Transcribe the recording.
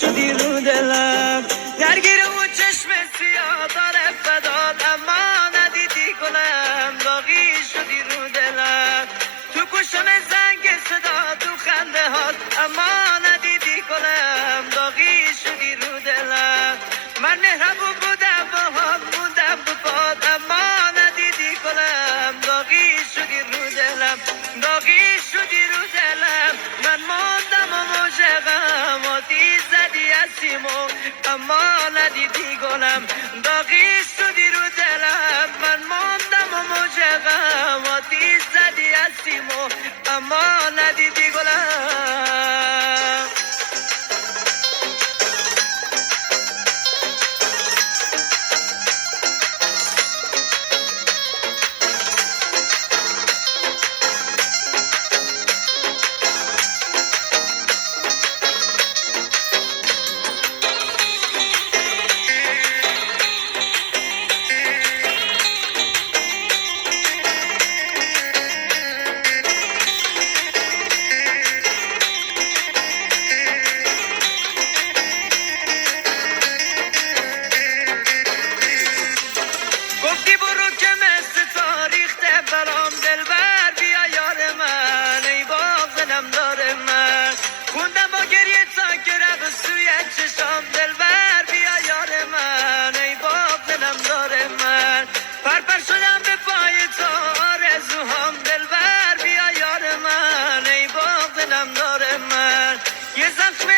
شدی رو دلم درگیر اون چشم سیاه داره فداد اما ندیدی گلم باقی شدی رو دلم تو گوشم زنگ صدا تو خنده هات اما ندیدی گلم باقی شدی رو دلم من مهربون بودم باهات موندم تو پاد اما ندیدی گلم باقی شدی رو دلم باقی شدی رو دلم من موندم و مشقم آتیش زدی از سیمو اما ندیدی گلم باقی شدی رو دلم من موندم و مشقم آتیش زدی از سیمو اما ندیدی گلم گفتی برو که مثل تاریخته برام دلبر بیا یار من ای باغنم داره من خوندم با گریه تا که رب سوی چشام دلبر بیا یار من ای باغنم داره من پرپر شدم به پای تو آرزوهام دلبر بیا یار من ای باغنم داره من یه زخم